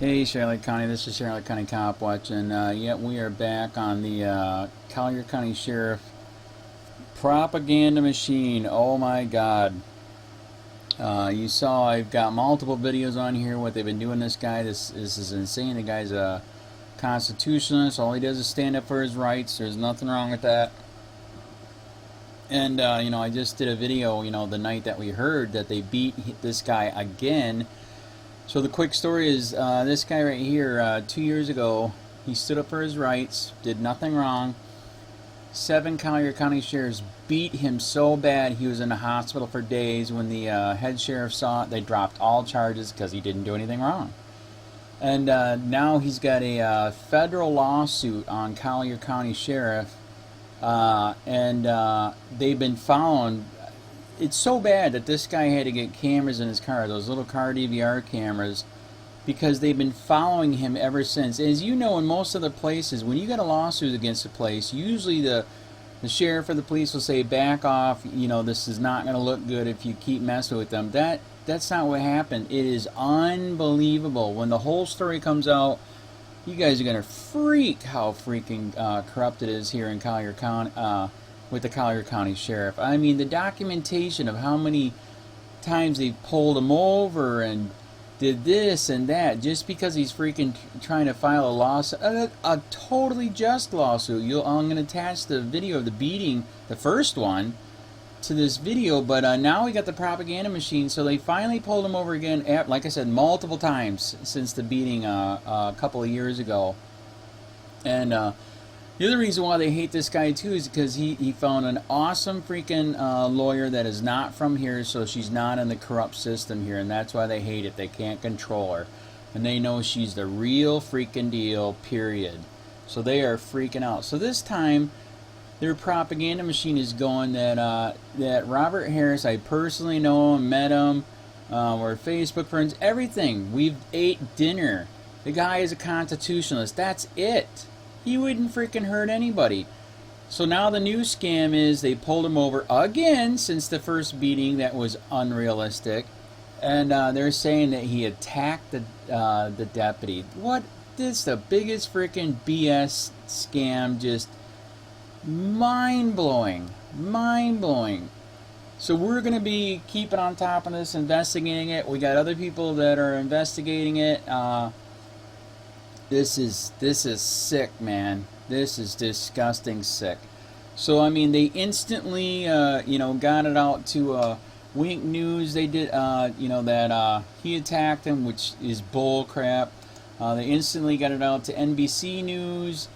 Hey Charlotte County, this is Charlotte County COPWATCH, and yet we are back on the Collier County Sheriff propaganda machine. Oh my God. You saw I've got multiple videos on here what they've been doing this guy. This is insane. The guy's a constitutionalist. All he does is stand up for his rights. There's nothing wrong with that. And I just did a video, the night that we heard that they beat this guy again. So the quick story is this guy right here, 2 years ago, he stood up for his rights, did nothing wrong. 7 Collier County sheriffs beat him so bad he was in the hospital for days. When the head sheriff saw it, they dropped all charges because he didn't do anything wrong. And now he's got a federal lawsuit on Collier County Sheriff, and they've been found. It's so bad that this guy had to get cameras in his car, those little car DVR cameras, because they've been following him ever since. As you know, in most other places, when you get a lawsuit against a place, usually the sheriff or the police will say, back off, this is not going to look good if you keep messing with them. That's not what happened. It is unbelievable. When the whole story comes out, you guys are going to freak how freaking corrupt it is here in Collier County, with the Collier County Sheriff. I mean, the documentation of how many times they pulled him over and did this and that just because he's freaking trying to file a lawsuit, a totally just lawsuit. I'm going to attach the video of the beating, the first one, to this video, but now we got the propaganda machine, so they finally pulled him over again, like I said, multiple times since the beating a couple of years ago. And the other reason why they hate this guy too is because he found an awesome freaking lawyer that is not from here, so she's not in the corrupt system here, and that's why they hate it. They can't control her, and they know she's the real freaking deal, period. So they are freaking out. So this time, their propaganda machine is going that Robert Harris, I personally know him, met him, we're Facebook friends, everything. We've ate dinner. The guy is a constitutionalist. That's it. He wouldn't freaking hurt anybody. So now the new scam is they pulled him over again since the first beating that was unrealistic, and they're saying that he attacked the deputy. What? This is the biggest freaking BS scam. Just mind-blowing. Mind-blowing. So we're going to be keeping on top of this, investigating it. We got other people that are investigating it. This is sick, man. This is disgusting sick. So I mean, they instantly got it out to Wink News. They did that he attacked him, which is bull crap. They instantly got it out to NBC News.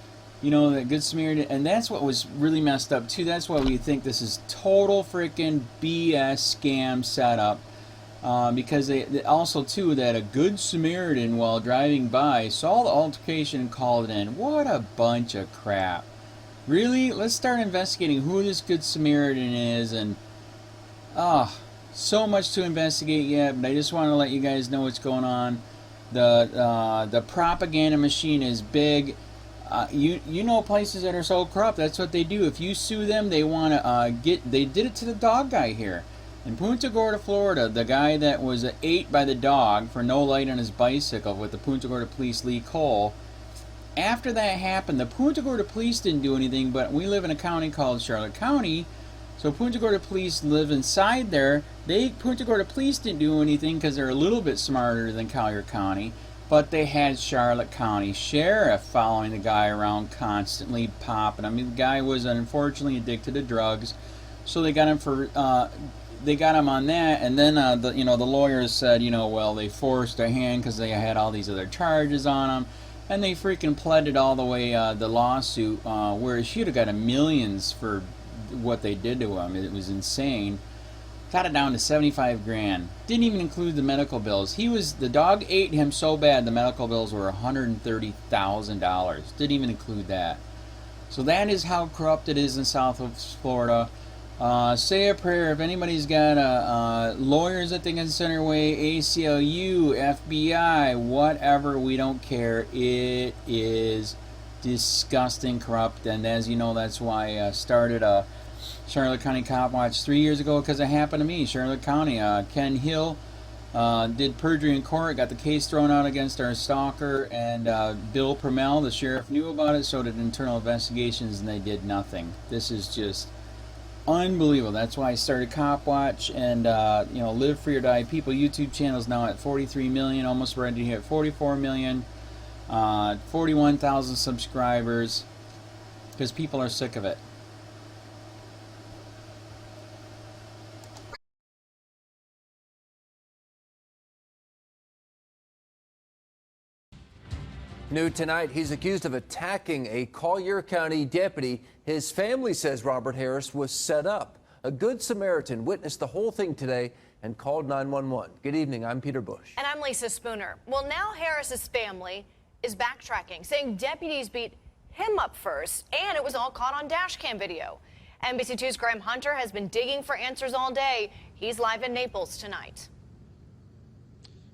That Good Samaritan, and that's what was really messed up too. That's why we think this is total freaking BS scam setup. Because they also too that a Good Samaritan while driving by saw the altercation and called it in. What a bunch of crap. Really? Let's start investigating who this Good Samaritan is, and so much to investigate yet, but I just want to let you guys know what's going on. The propaganda machine is big. You know places that are so corrupt, that's what they do. If you sue them, they want to they did it to the dog guy here. In Punta Gorda, Florida, the guy that was ate by the dog for no light on his bicycle with the Punta Gorda Police, Lee Cole, after that happened, the Punta Gorda Police didn't do anything, but we live in a county called Charlotte County, so Punta Gorda Police live inside there. Punta Gorda Police didn't do anything because they're a little bit smarter than Collier County, but they had Charlotte County Sheriff following the guy around, constantly popping. I mean, the guy was unfortunately addicted to drugs, so they got him for... They got him on that, and then the lawyers said, well, they forced their hand because they had all these other charges on him, and they freaking pleaded all the way the lawsuit, where he should have got millions for what they did to him. It was insane. Got it down to 75 grand. Didn't even include the medical bills. The dog ate him so bad the medical bills were $130,000. Didn't even include that. So that is how corrupt it is in South Florida. Say a prayer if anybody's got lawyers that they can send our way, ACLU, FBI, whatever, we don't care. It is disgusting corrupt, and as you know, that's why I started Charlotte County COPWATCH 3 years ago, because it happened to me. Charlotte County, Ken Hill did perjury in court, got the case thrown out against our stalker, and Bill PRUMMELL, the sheriff, knew about it, so did internal investigations, and they did nothing. This is just unbelievable. That's why I started COPWATCH and Live Free or Die People YouTube channel is now at 43 million, almost ready to hit 44 million, 41,000 subscribers, because people are sick of it. New tonight, he's accused of attacking a Collier County deputy. His family says Robert Harris was set up. A Good Samaritan witnessed the whole thing today and called 911. Good evening, I'm Peter Bush. And I'm Lisa Spooner. Well, now Harris's family is backtracking, saying deputies beat him up first, and it was all caught on dash cam video. NBC2's Graham Hunter has been digging for answers all day. He's live in Naples tonight.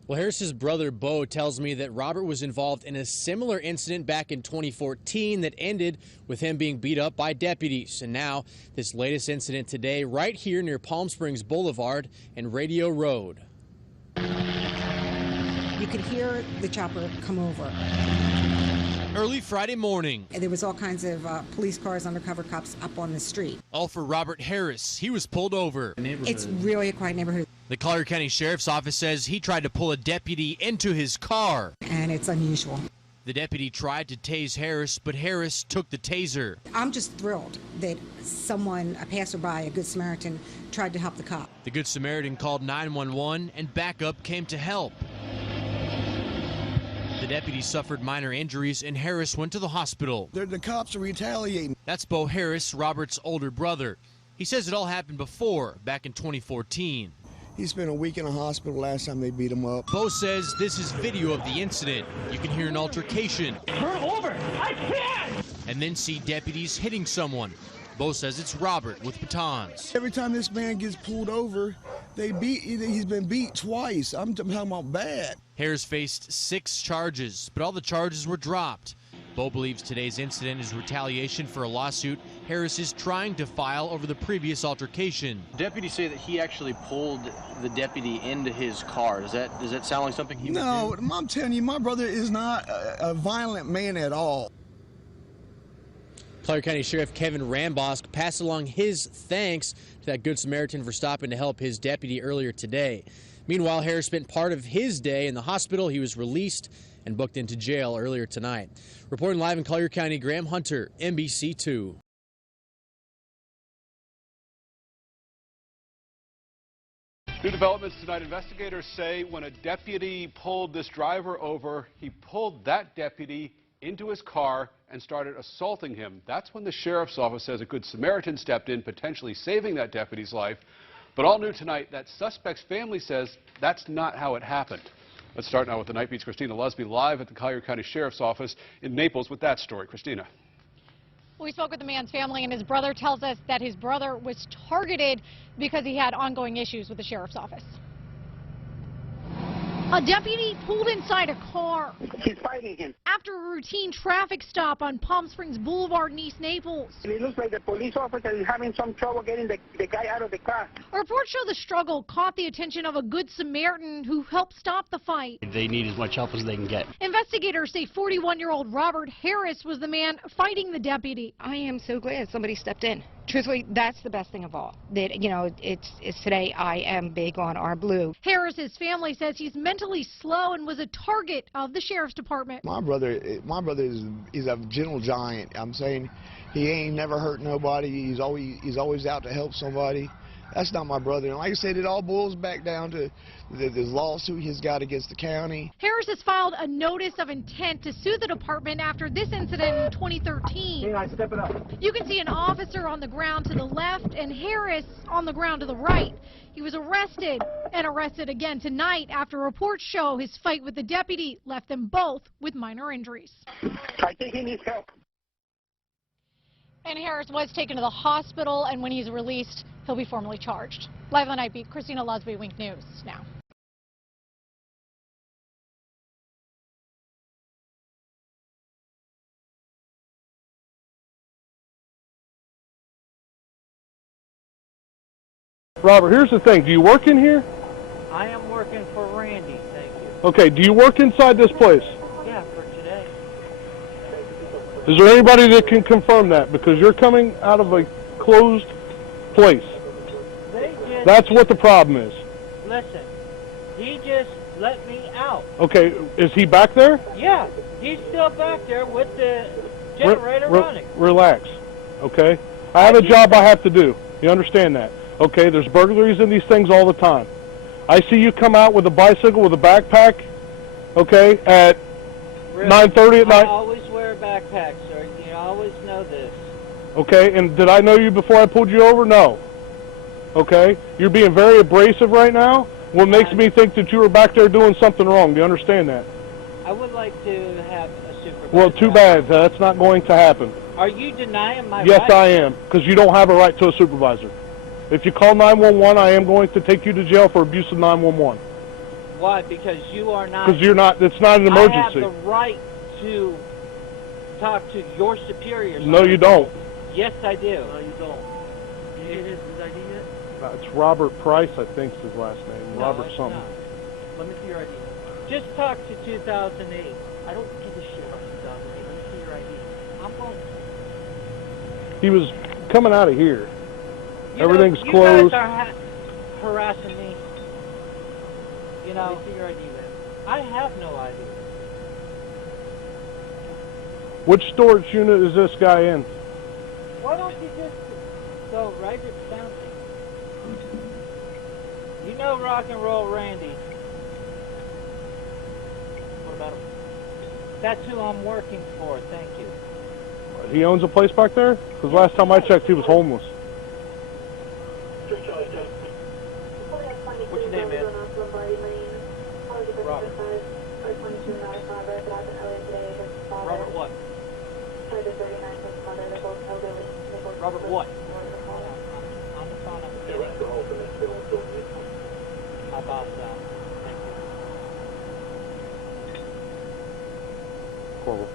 Well, Harris's brother, Bo, tells me that Robert was involved in a similar incident back in 2014 that ended with him being beat up by deputies. And now, this latest incident today, right here near Palm Springs Boulevard and Radio Road. You could hear the chopper come over. Early Friday morning. There was all kinds of police cars, undercover cops up on the street. All for Robert Harris. He was pulled over. It's really a quiet neighborhood. The Collier County Sheriff's Office says he tried to pull a deputy into his car. And it's unusual. The deputy tried to tase Harris, but Harris took the taser. I'm just thrilled that someone, a passerby, a Good Samaritan, tried to help the cop. The Good Samaritan called 911 and backup came to help. The deputy suffered minor injuries and Harris went to the hospital. The cops are retaliating. That's Bo Harris, Robert's older brother. He says it all happened before, back in 2014. He spent a week in a hospital last time they beat him up. Bo says this is video of the incident. You can hear an altercation. Turn over! I can't! And then see deputies hitting someone. Bo says it's Robert with batons. Every time this man gets pulled over, he's been beat twice. I'm talking about bad. Harris faced 6 charges, but all the charges were dropped. Bo believes today's incident is retaliation for a lawsuit Harris is trying to file over the previous altercation. Deputies say that he actually pulled the deputy into his car. Does that sound like something he would do? No, I'm telling you, my brother is not a violent man at all. Collier County Sheriff Kevin Rambosk passed along his thanks to that Good Samaritan for stopping to help his deputy earlier today. Meanwhile, Harris spent part of his day in the hospital. He was released and booked into jail earlier tonight. Reporting live in Collier County, Graham Hunter, NBC2. New developments tonight. Investigators say when a deputy pulled this driver over, he pulled that deputy into his car and started assaulting him. That's when the sheriff's office says a Good Samaritan stepped in, potentially saving that deputy's life. But all new tonight, that suspect's family says that's not how it happened. Let's start now with the Night Beat's Christina Lusby live at the Collier County Sheriff's Office in Naples with that story. Christina. We spoke with the man's family, and his brother tells us that his brother was targeted because he had ongoing issues with the sheriff's office. A deputy pulled inside a car. He's fighting him. After a routine traffic stop on Palm Springs Boulevard in East Naples. And it looks like the police officer is having some trouble getting the guy out of the car. Reports show the struggle caught the attention of a Good Samaritan who helped stop the fight. They need as much help as they can get. Investigators say 41-year-old Robert Harris was the man fighting the deputy. I am so glad somebody stepped in. Truthfully, that's the best thing of all. That, it's today I am big on our blue. Harris's family says he's mentally slow and was a target of the sheriff's department. My brother is a gentle giant. I'm saying he ain't never hurt nobody. He's always out to help somebody. That's not my brother. And like I said, it all boils back down to this lawsuit he's got against the county. Harris has filed a notice of intent to sue the department after this incident in 2013. Hey, step it up. You can see an officer on the ground to the left and Harris on the ground to the right. He was arrested and arrested again tonight after reports show his fight with the deputy left them both with minor injuries. I think he needs help. And Harris was taken to the hospital, and when he's released, he'll be formally charged. Live on Night Beat, Christina Lusby, Wink News now. Robert, here's the thing. Do you work in here? I am working for Randy, thank you. Okay, do you work inside this place? Yeah, for today. Is there anybody that can confirm that? Because you're coming out of a closed place. They just... That's what the problem is. Listen, he just let me out. Okay, is he back there? Yeah, he's still back there with the generator running. Relax, okay? I have a job I have to do. You understand that? Okay, there's burglaries in these things all the time. I see you come out with a bicycle with a backpack, okay, at 9:30 at night. I always wear a backpack, sir. You always know this. Okay, and did I know you before I pulled you over? No. Okay, you're being very abrasive right now. What makes me think that you were back there doing something wrong? Do you understand that? I would like to have a supervisor. Well, too bad. That's not going to happen. Are you denying my Yes, right? I am, because you don't have a right to a supervisor. If you call 911, I am going to take you to jail for abuse of 911. Why? Because you are not... Because you're not, it's not an emergency. I have the right to talk to your superiors. No, you don't. Yes, I do. No, you don't. Did you get his ID yet? It's Robert Price, I think is his last name. No, Robert it's something. not. Let me see your ID. Just talk to 2008. I don't give a shit about 2008. Let me see your ID. I'm going... He was coming out of here. You Everything's know, closed. You guys are harassing me. You know... Let me see your ID, man. I have no ID. Which storage unit is this guy in? Why don't you just go right it down? You know Rock and Roll Randy. What about him? That's who I'm working for, thank you. He owns a place back there? Because last time I checked, he was homeless. What's your name, man? Robert. Robert what? Robert what? On the phone, I'm getting my boss out. Thank you. Corporal.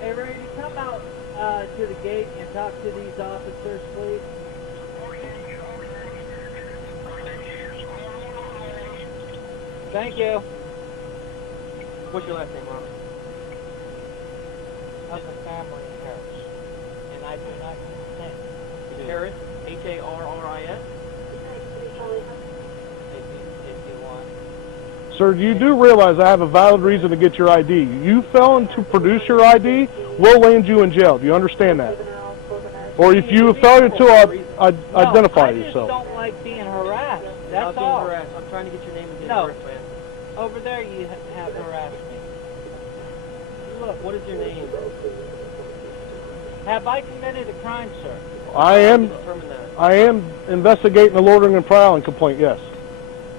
Hey, Randy, come out to the gate and talk to these officers, please. Thank you. What's your last name, Robert? Of the family Harris. And I do not consent. Harris? H-A-R-R-I-S? If you want. Sir, you do realize I have a valid reason to get your ID. You failing to produce your ID, we'll land you in jail. Do you understand that? Or if you fail to identify yourself. I just don't like being harassed. Not That's being all. harassed. I'm trying to get your name and date No. of birth, man. Over there you have harassed me. Look, what is your name? Have I committed a crime, sir? I am Determine that. I am investigating a loitering and prowling complaint, yes.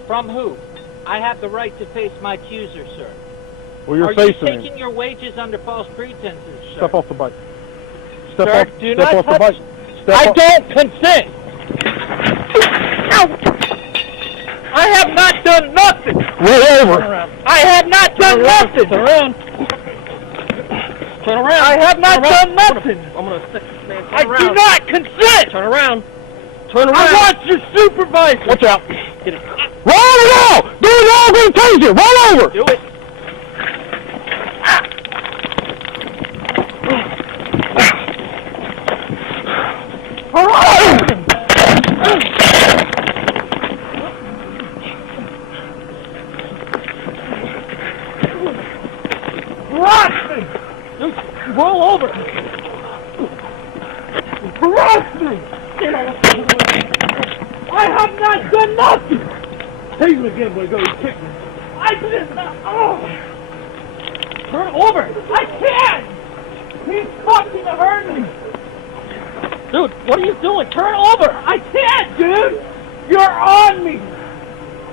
From who? I have the right to face my accuser, sir. Well, you're Are facing you him. taking your wages under false pretenses, sir? Step off the bike. Step Sir, off, do step not off the touch- bike. Step I off. don't consent! I have not done nothing! Roll over. I have not done nothing! Turn around. Turn around. I have not done nothing! I'm gonna stick this man. Turn I around. do not consent! Turn around. Turn around. I want your supervisor! Watch out. Get it. Roll it out! Do it all! I'm going to tase you! Roll over! Do it. Harass me! Roll over. Harass me! I have not done nothing! Tase him again, boy. Go. You kick me. I did not. Oh! Turn over. I can't! He's fucking hurting me! Dude, what are you doing? Turn over. I can't, dude! You're on me!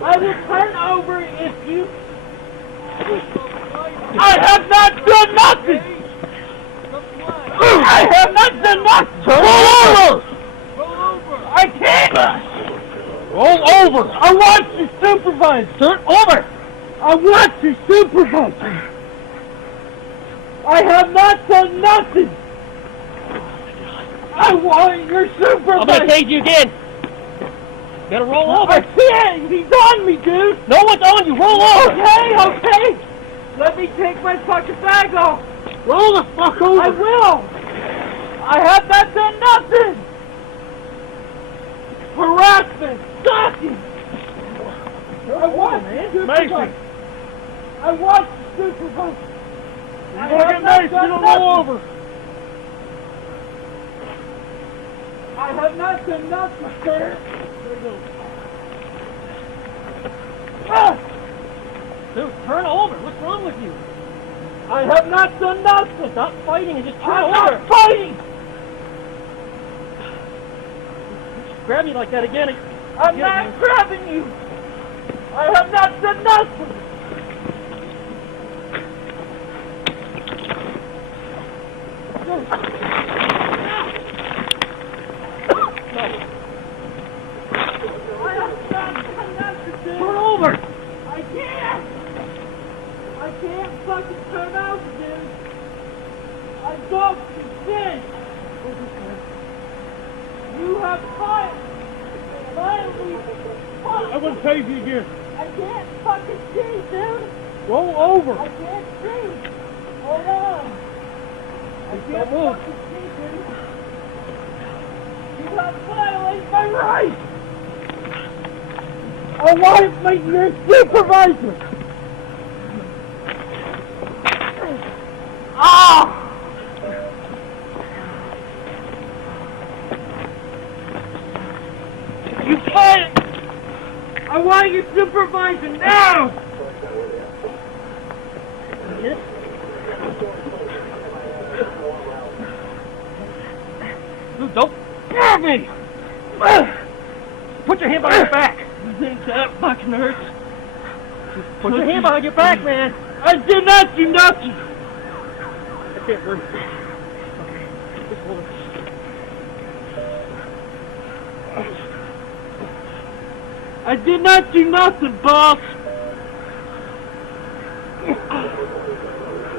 I will turn over if you... I have not done nothing! I have not done nothing! Roll over! I can't! Roll over! I want you supervised! Turn over. I want you supervised! I have not done nothing. I want your supervisor. I'm gonna tase you again. Better roll over. I can't. He's on me, dude. No one's on you. Roll over. Okay. Let me take my fucking bag off. Roll the fuck over. I will. I have not done nothing. Harassment. Stalking. I want supervisor. I want supervisor. I have not done nothing. Roll over. I have not done nothing, sir. Dude, turn over. What's wrong with you? I have not done nothing. Stop fighting and just turn over. I'm not fighting. Grab me like that again. I'm not grabbing you. I have not done nothing. Turn over! I can't! I can't fucking turn out, dude! I don't consent! You have violently I want to tase you again. I can't fucking see, dude! Roll over! I can't see! Hold on! I can't fucking see, dude! You have violated my rights! I want to make your supervisor! Ah! You can't! I want your supervisor now! Dude, don't grab me! Put your hand behind your back! That fucking hurts. Put your hand behind your back, man. I did not do nothing. I can't breathe. Okay, just hold it. I did not do nothing, boss.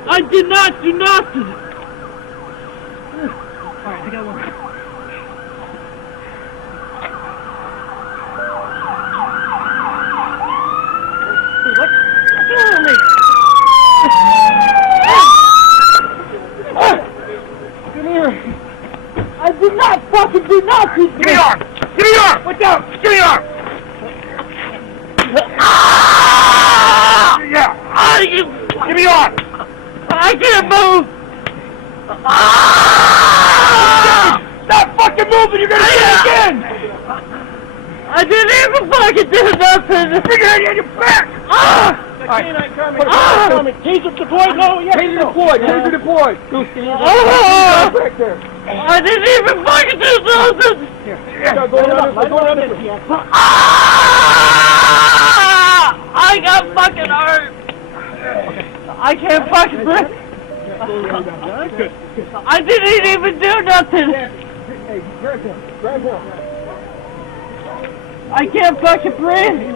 I did not do nothing. All right, I got one. Come here. I did not fucking do nothing. Give me your arm. Give me your arm. Watch out. Give me your arm. Yeah. Give me your arm. I can't move. Stop fucking moving. You're gonna do it again. I didn't even fucking do nothing. Bring your hand on your back. Canine coming. Taser deployed. No, yeah. Taser deployed. Taser deployed. Back there. I didn't even fucking do something. Here. Go around this way. I got fucking hurt. Okay. I can't fucking breathe. Good. I didn't even do nothing. Hey, grab him. Grab him. I can't fucking breathe.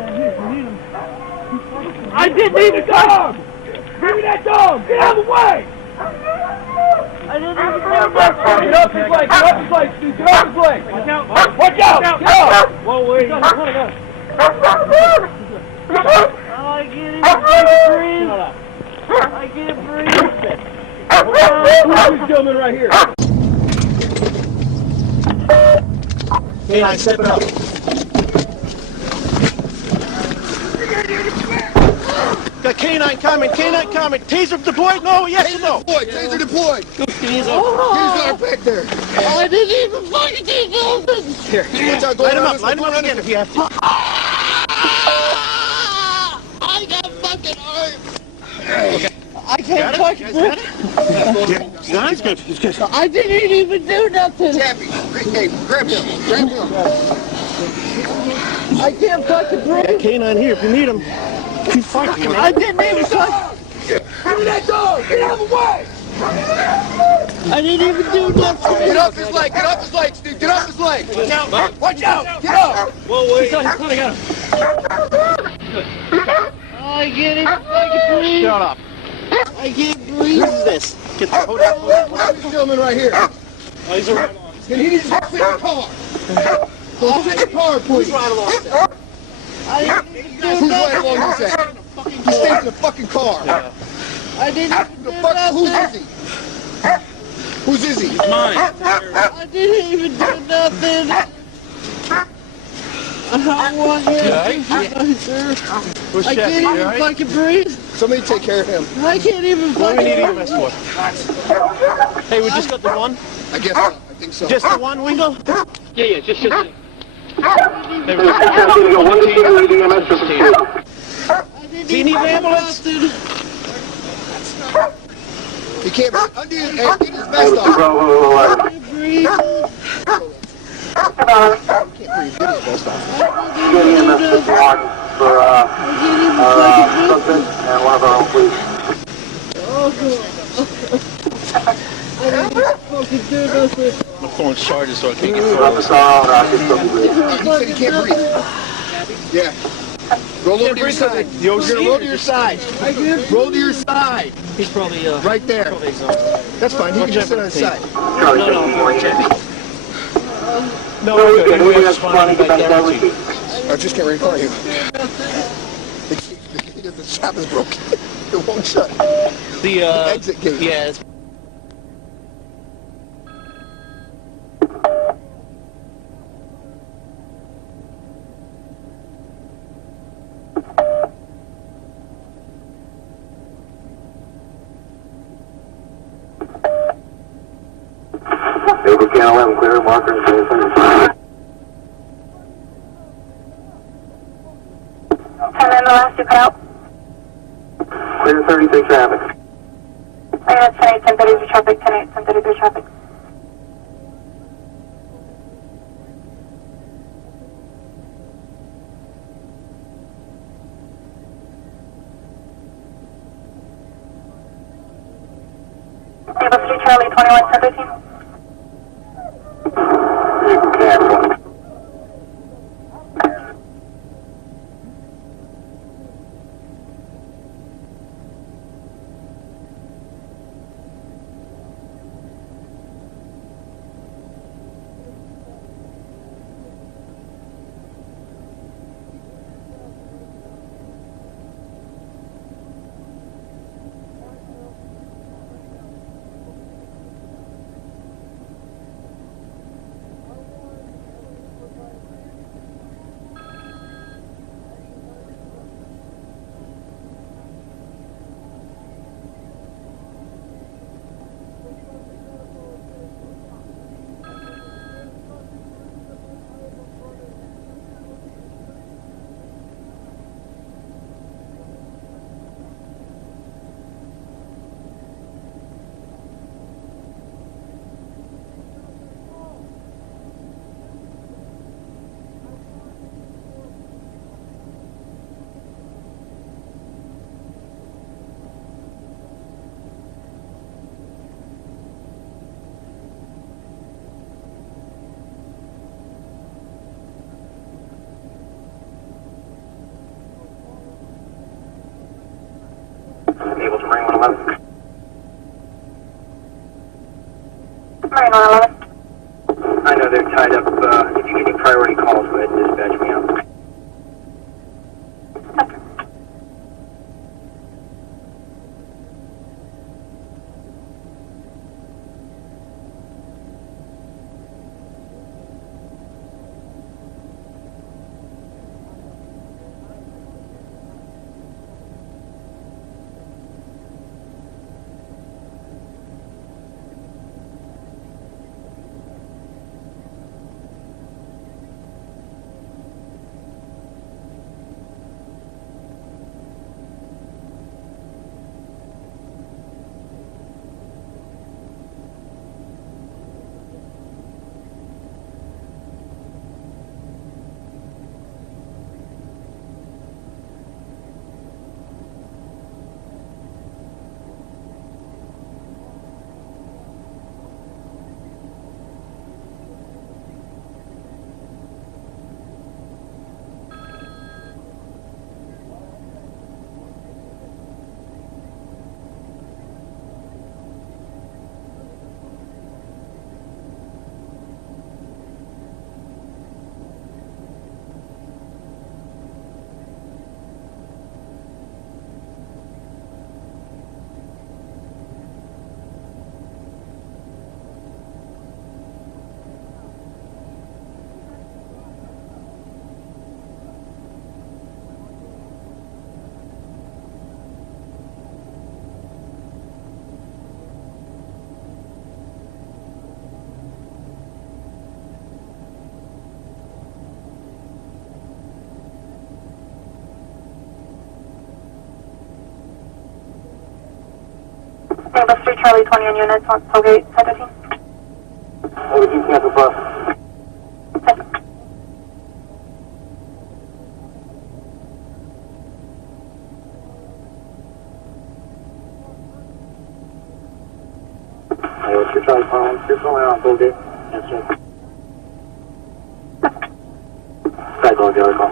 I didn't even dog! Give me that dog! Get out of the way! I didn't even do that! Get off his leg! Get off his leg, dude! Get off his leg! Watch out! Watch out! Get off! Whoa, wait! I can't even breathe! I can't breathe! This gentleman right here! Canine, step it up. Got canine coming, taser deployed, no, yes or no? Taser deployed. Taser back there. Oh, I didn't even fucking do nothing. Here, light him up again if you have to. I got fucking hurt. Okay. I can't fucking breathe. Yeah, he's good, he's good. I didn't even do nothing. Chappie, hey, grab him. I can't fucking breathe. Got canine here if you need him. I didn't even touch. Give me that dog! Get out of the way! I didn't even do nothing. Get off his leg! Get off his leg, Steve! Get off his leg! Watch out! Watch out! Get up! Whoa, wait! He's on, I got him. I can't even fucking breathe. Shut up. I can't breathe. This. Get the, hold on. He's filming right here. Oh, he's right along. Can he just fit the car? Go fit the car, please. Who's right along that? Who's right along this side? He stays in the fucking car. Yeah. I didn't The fuck? Who's is he? Who's is he? It's mine. I didn't even do nothing. I want him. I can't even fucking breathe. Somebody take care of him. I can't even fucking breathe. What do we need EMS for? Hey, we just got the one? I guess so. I think so. Just the one, Wingo? Yeah, just. Hey, I Do you need an ambulance? He can't undo it. Get his vest off. I can't breathe. Can't breathe. Get his vest off. For something and one of our own police. I didn't fucking do nothing. I'm throwing charges so I can't get He said he can't breathe. Yeah. Roll over to your side. You're gonna roll to your side. Roll to your side. He's probably right there. That's fine. He can just sit on his side. No, we're responding back there. I just can't right in front of you. The strap is broken. It won't shut. The exit gate. Yeah. Over can 11 clear, marker and 10 the last two cut out. Clear 33 traffic. I got 10-8, 10-33 traffic, 10-8, 10-33 traffic. Table 3 Charlie, 21, 10-13. Cancel. Able to Marine 111. Marine 111. I know they're tied up. If you get any priority calls, go ahead and dispatch me out. Bus 3 Charlie 20 on units on Tollgate 1015. Over to cancel bus. What's your Charlie phone? You're calling on Tollgate. Answer. Try calling the other call.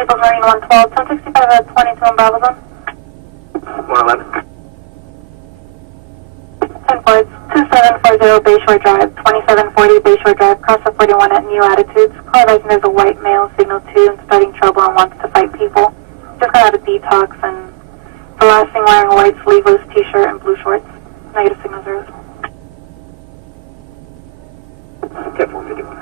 Naples Marine 112, 1065 at 22 on Bravo Zone. 111. 10 Flights, 2740 Bayshore Drive, 2740 Bayshore Drive, cross the 41 at New Attitudes. Call advising there's a white male, signal 2, and starting trouble and wants to fight people. Just got out of detox and the last thing wearing a white sleeveless t-shirt and blue shorts. Negative signal 0. Get 451.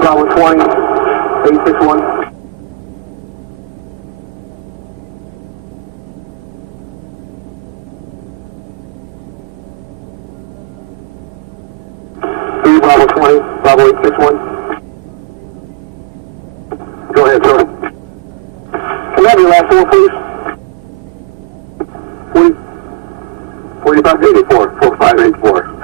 Bravo 20, 861. Bravo 20, Bravo 861. Go ahead, sir. Can I have your last four, please? 4584, 4584.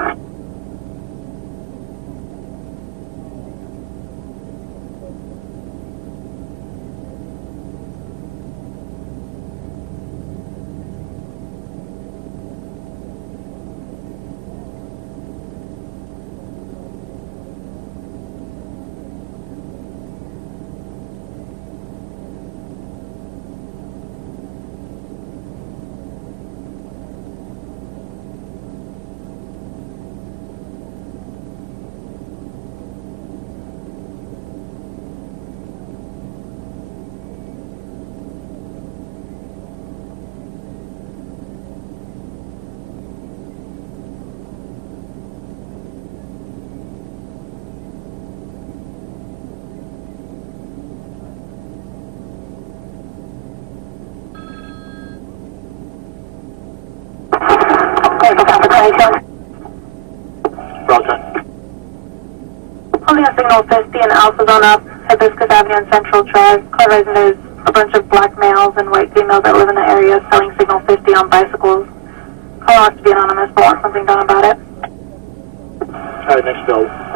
Roger. Only on signal 50 and Alpha Zone up, Hibiscus Avenue and Central Drive. Realizing there's a bunch of black males and white females that live in the area selling signal 50 on bicycles. Call off to be anonymous, but want something done about it. Alright, next bill.